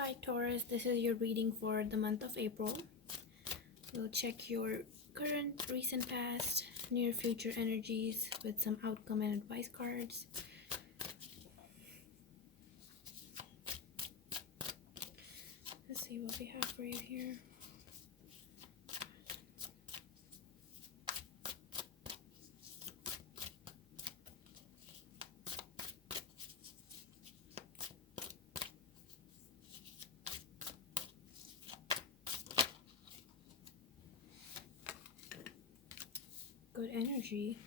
Hi Taurus, this is your reading for the month of April. We'll check your current, recent, past, near future energies with some outcome and advice cards. Let's see what we have for you here. Good energy.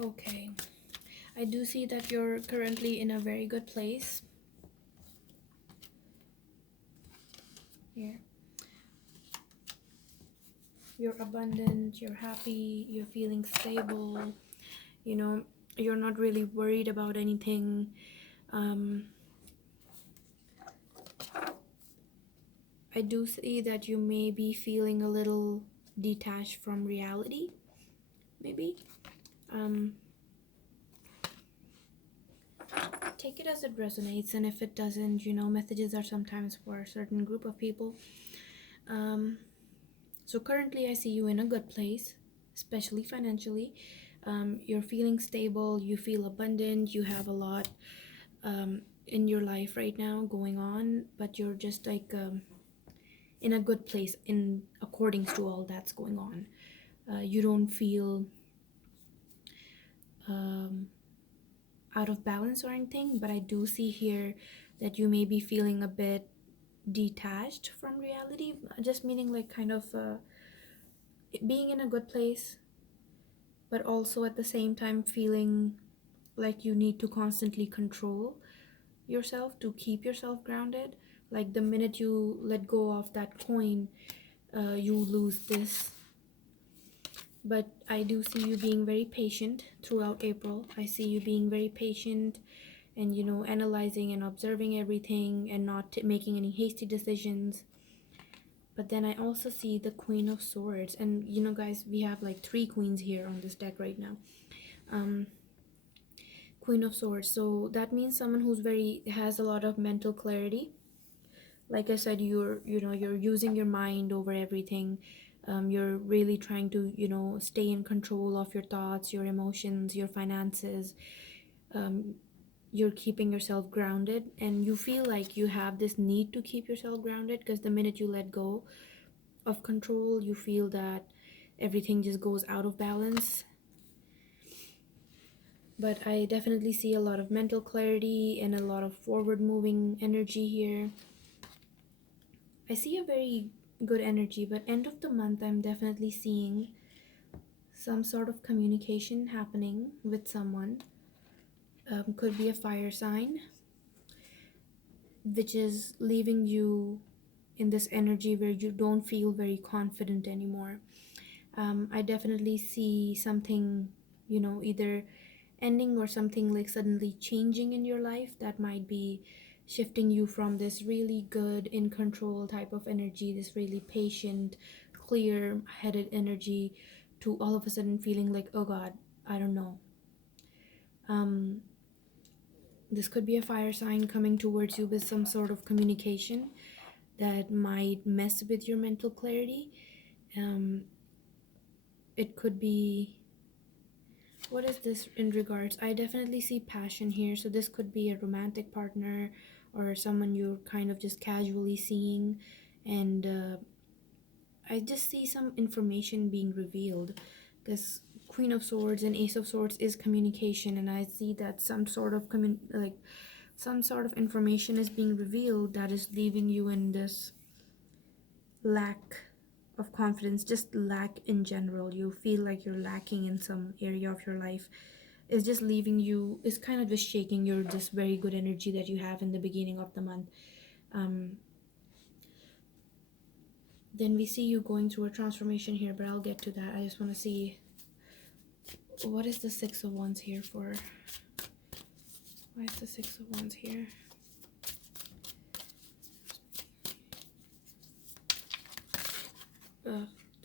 Okay, I do see that you're currently in a very good place. Here. You're abundant, you're happy, you're feeling stable, you're not really worried about anything. I do see that you may be feeling a little detached from reality, maybe. Take it as it resonates, and if it doesn't, messages are sometimes for a certain group of people. So currently I see you in a good place, especially financially. You're feeling stable, you feel abundant, you have a lot in your life right now going on, but you're just like in a good place in accordance to all that's going on. You don't feel out of balance or anything, but I do see here that you may be feeling a bit detached from reality, just meaning like kind of being in a good place, but also at the same time feeling like you need to constantly control yourself to keep yourself grounded. Like the minute you let go of that coin, you lose this. But I do see you being very patient throughout April. I see you being very patient and, analyzing and observing everything and not making any hasty decisions. But then I also see the Queen of Swords. And, guys, we have like 3 queens here on this deck right now. Queen of Swords. So that means someone who's has a lot of mental clarity. Like I said, you're using your mind over everything. You're really trying to stay in control of your thoughts, your emotions, your finances. You're keeping yourself grounded, and you feel like you have this need to keep yourself grounded, because the minute you let go of control, you feel that everything just goes out of balance. But I definitely see a lot of mental clarity and a lot of forward moving energy here. I see a very good energy, but end of the month I'm definitely seeing some sort of communication happening with someone. Could be a fire sign, which is leaving you in this energy where you don't feel very confident anymore. I definitely see something, either ending or something like suddenly changing in your life that might be shifting you from this really good in control type of energy, this really patient, clear headed energy, to all of a sudden feeling like, oh god, I don't know. This could be a fire sign coming towards you with some sort of communication that might mess with your mental clarity. It could be, what is this in regards? I definitely see passion here. So this could be a romantic partner or someone you're kind of just casually seeing. And I just see some information being revealed, because Queen of Swords and Ace of Swords is communication, and I see that some sort of information is being revealed that is leaving you in this lack of confidence, just lack in general. You feel like you're lacking in some area of your life. is just leaving you, is kind of just shaking your just very good energy that you have in the beginning of the month. um then we see you going through a transformation here, but I'll get to that. I just want to see what is the Six of Wands here for. Why is the Six of Wands here?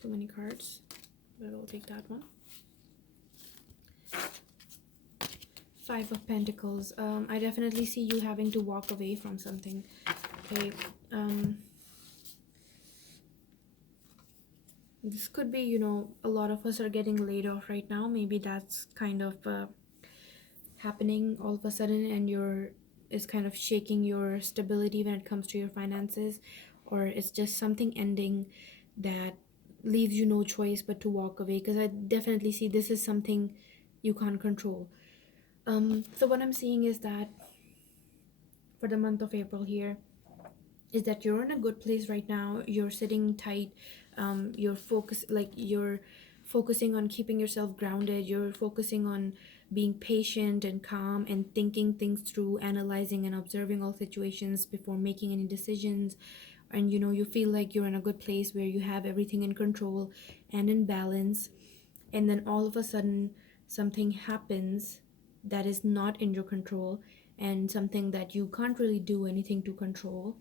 Too many cards, but I'll take that one. Five of Pentacles. I definitely see you having to walk away from something. Okay. This could be, you know, a lot of us are getting laid off right now. Maybe that's kind of happening all of a sudden, and is kind of shaking your stability when it comes to your finances, or it's just something ending that leaves you no choice but to walk away, because I definitely see this is something you can't control. So what I'm seeing is that for the month of April here is that you're in a good place right now. You're sitting tight. You're focusing on keeping yourself grounded. You're focusing on being patient and calm and thinking things through, analyzing and observing all situations before making any decisions. And you know, you feel like you're in a good place where you have everything in control and in balance. And then all of a sudden something happens that is not in your control, and something that you can't really do anything to control,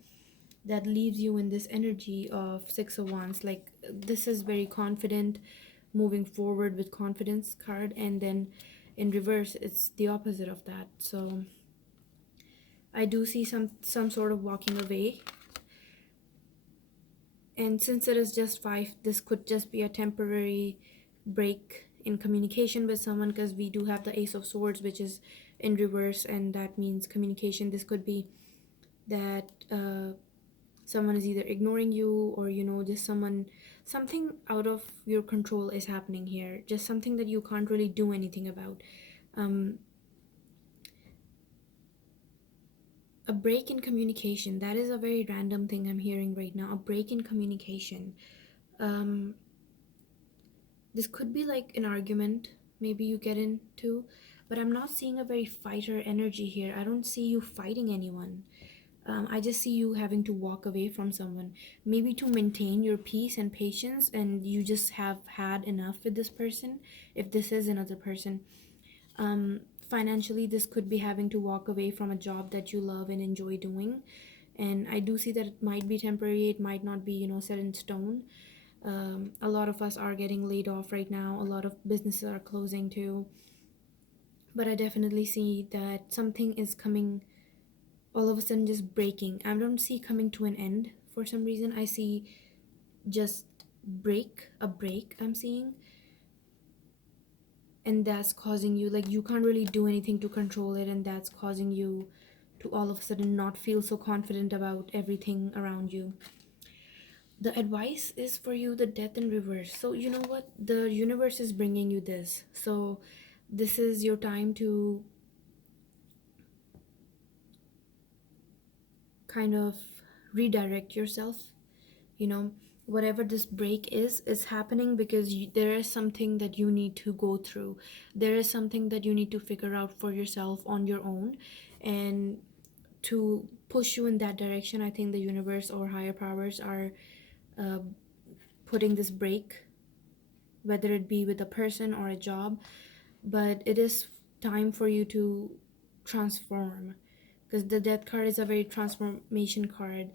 that leaves you in this energy of Six of Wands. Like, this is very confident, moving forward with confidence card, and then in reverse it's the opposite of that. So I do see some sort of walking away. And since it is just five, this could just be a temporary break in communication with someone, because we do have the Ace of Swords, which is in reverse, and that means communication. This could be that someone is either ignoring you, or you know, just something out of your control is happening here, just something that you can't really do anything about. A break in communication, that is a very random thing I'm hearing right now. A break in communication. This could be like an argument maybe you get into, but I'm not seeing a very fighter energy here. I don't see you fighting anyone. I just see you having to walk away from someone, maybe to maintain your peace and patience, and you just have had enough with this person, if this is another person. Financially, this could be having to walk away from a job that you love and enjoy doing. And I do see that it might be temporary, it might not be, you know, set in stone. A lot of us are getting laid off right now, a lot of businesses are closing too. But I definitely see that something is coming all of a sudden, just breaking. I don't see coming to an end for some reason. I see just a break I'm seeing. And that's causing you, like, you can't really do anything to control it, and that's causing you to all of a sudden not feel so confident about everything around you. The advice is for you, the Death in reverse. So you know what, the universe is bringing you this. So this is your time to kind of redirect yourself. You know, whatever this break is happening because there is something that you need to go through. There is something that you need to figure out for yourself on your own, and to push you in that direction, I think the universe or higher powers are uh, putting this break, whether it be with a person or a job. But it is time for you to transform, because the Death card is a very transformation card.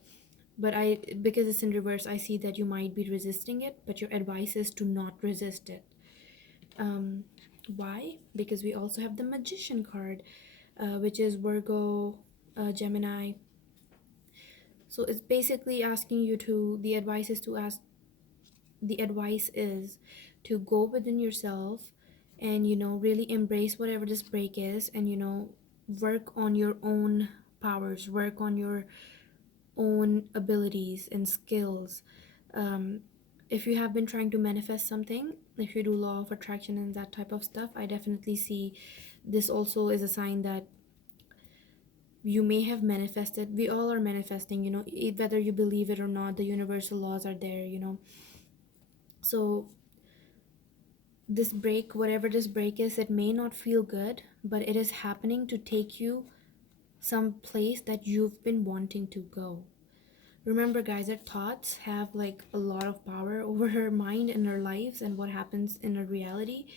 But because it's in reverse, I see that you might be resisting it, but your advice is to not resist it. Why? Because we also have the Magician card, which is Virgo, Gemini. So it's basically asking you to, the advice is to go within yourself, and you know, really embrace whatever this break is, and you know, work on your own powers, work on your own abilities and skills. If you have been trying to manifest something, if you do law of attraction and that type of stuff, I definitely see this also is a sign that you may have manifested. We all are manifesting, you know, whether you believe it or not, the universal laws are there, you know. So this break, whatever this break is, it may not feel good, but it is happening to take you some place that you've been wanting to go. Remember, guys, our thoughts have like a lot of power over our mind and our lives, and what happens in our reality.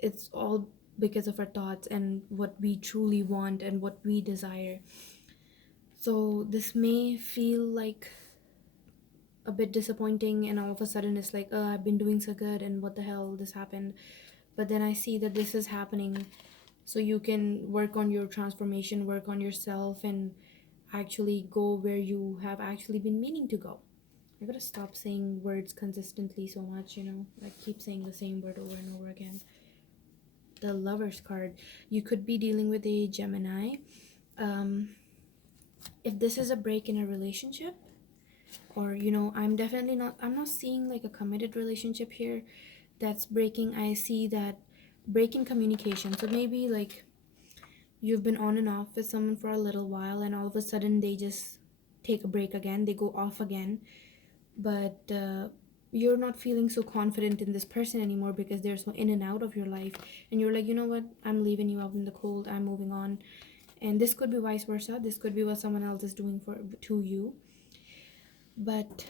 It's all because of our thoughts and what we truly want and what we desire. So, this may feel like a bit disappointing, and all of a sudden it's like, oh, I've been doing so good, and what the hell, this happened. But then I see that this is happening so you can work on your transformation, work on yourself, and actually go where you have actually been meaning to go. I gotta stop saying words consistently so much, like keep saying the same word over and over again. The Lover's card. You could be dealing with a Gemini. Um, if this is a break in a relationship, or I'm not seeing like a committed relationship here that's breaking. I see that break in communication. So maybe like you've been on and off with someone for a little while, and all of a sudden they just take a break again, they go off again. But you're not feeling so confident in this person anymore because they're so in and out of your life, and you're like, you know what, I'm leaving you out in the cold, I'm moving on. And this could be vice versa, this could be what someone else is doing for to you. But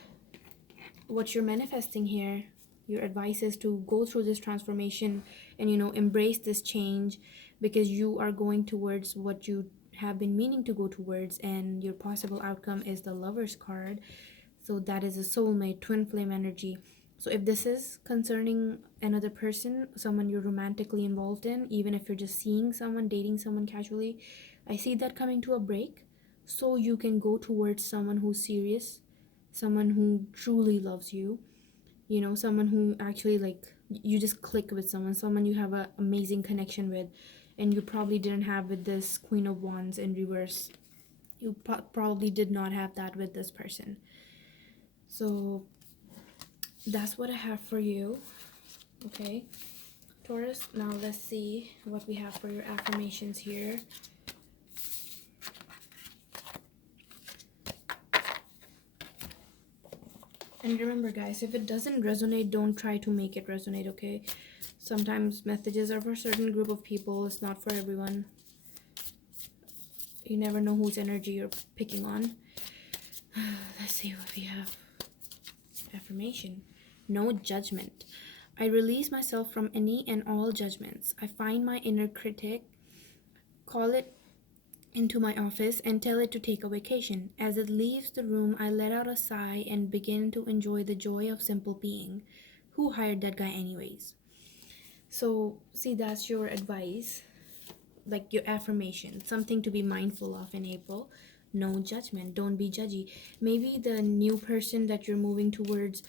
what you're manifesting here, your advice is to go through this transformation and embrace this change, because you are going towards what you have been meaning to go towards, and your possible outcome is the Lover's card. So that is a soulmate, twin flame energy. So if this is concerning another person, someone you're romantically involved in, even if you're just seeing someone, dating someone casually, I see that coming to a break, so you can go towards someone who's serious, someone who truly loves you, someone who actually, like, you just click with someone you have an amazing connection with, and you probably didn't have with this Queen of Wands in reverse. You probably did not have that with this person. So that's what I have for you. Okay, Taurus, now let's see what we have for your affirmations here. And remember, guys, if it doesn't resonate, don't try to make it resonate, okay? Sometimes messages are for a certain group of people, it's not for everyone. You never know whose energy you're picking on. Let's see what we have. Affirmation. No judgment. I release myself from any and all judgments. I find my inner critic, call it into my office, and tell it to take a vacation. As it leaves the room, I let out a sigh and begin to enjoy the joy of simple being. Who hired that guy anyways? So, see, that's your advice, like your affirmation, something to be mindful of in April. No judgment, don't be judgy. Maybe the new person that you're moving towards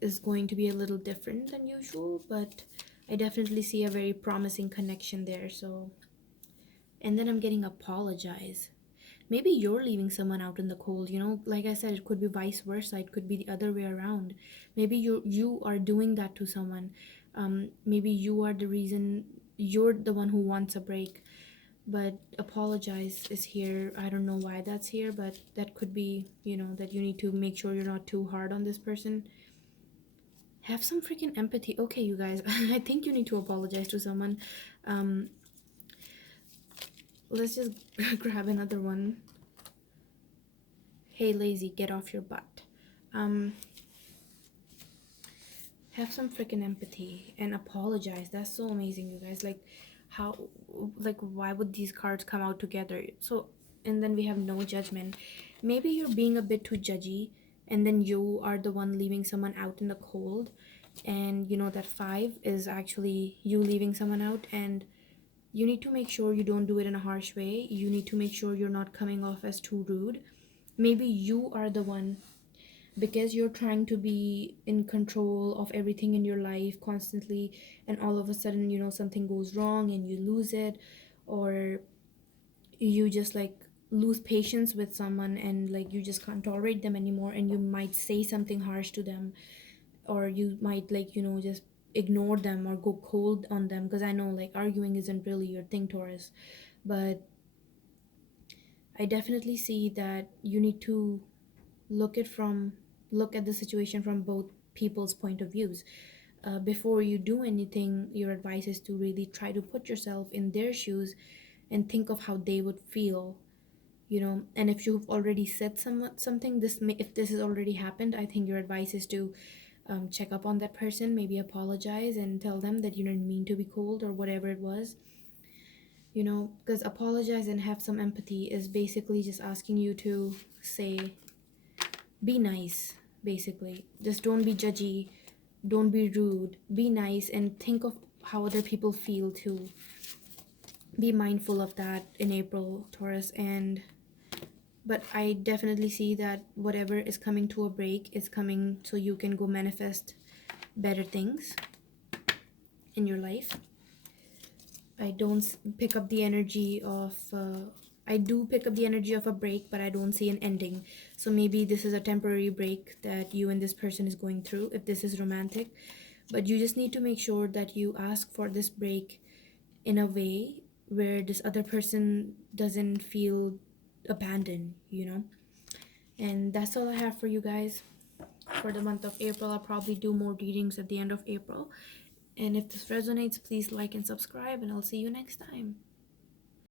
is going to be a little different than usual, but I definitely see a very promising connection there. So, and then I'm getting apologize. Maybe you're leaving someone out in the cold, like I said, it could be vice versa, it could be the other way around. Maybe you are doing that to someone. Maybe you are the reason, you're the one who wants a break. But apologize is here. I don't know why that's here, but that could be, that you need to make sure you're not too hard on this person. Have some freaking empathy. Okay, you guys, I think you need to apologize to someone. Let's just grab another one. Hey, lazy, get off your butt. Have some freaking empathy and apologize. That's so amazing, you guys. Like, how, like, why would these cards come out together? So, and then we have no judgment. Maybe you're being a bit too judgy, and then you are the one leaving someone out in the cold. And that 5 is actually you leaving someone out, and you need to make sure you don't do it in a harsh way. You need to make sure you're not coming off as too rude. Maybe you are the one, because you're trying to be in control of everything in your life constantly, and all of a sudden something goes wrong and you lose it, or you just like lose patience with someone, and like you just can't tolerate them anymore, and you might say something harsh to them, or you might like just ignore them or go cold on them, because I know like arguing isn't really your thing, Taurus. But I definitely see that you need to look at the situation from both people's point of views. before you do anything, your advice is to really try to put yourself in their shoes and think of how they would feel, you know. And if you've already said something, if this has already happened, I think your advice is to check up on that person, maybe apologize and tell them that you didn't mean to be cold or whatever it was, you know, because apologize and have some empathy is basically just asking you to say, be nice, basically. Just don't be judgy, don't be rude, be nice, and think of how other people feel too. Be mindful of that in April, Taurus. And but I definitely see that whatever is coming to a break is coming so you can go manifest better things in your life. I don't pick up the energy of I do pick up the energy of a break, but I don't see an ending. So maybe this is a temporary break that you and this person is going through, if this is romantic. But you just need to make sure that you ask for this break in a way where this other person doesn't feel abandoned, you know? And that's all I have for you guys for the month of April. I'll probably do more readings at the end of April. And if this resonates, please like and subscribe, and I'll see you next time.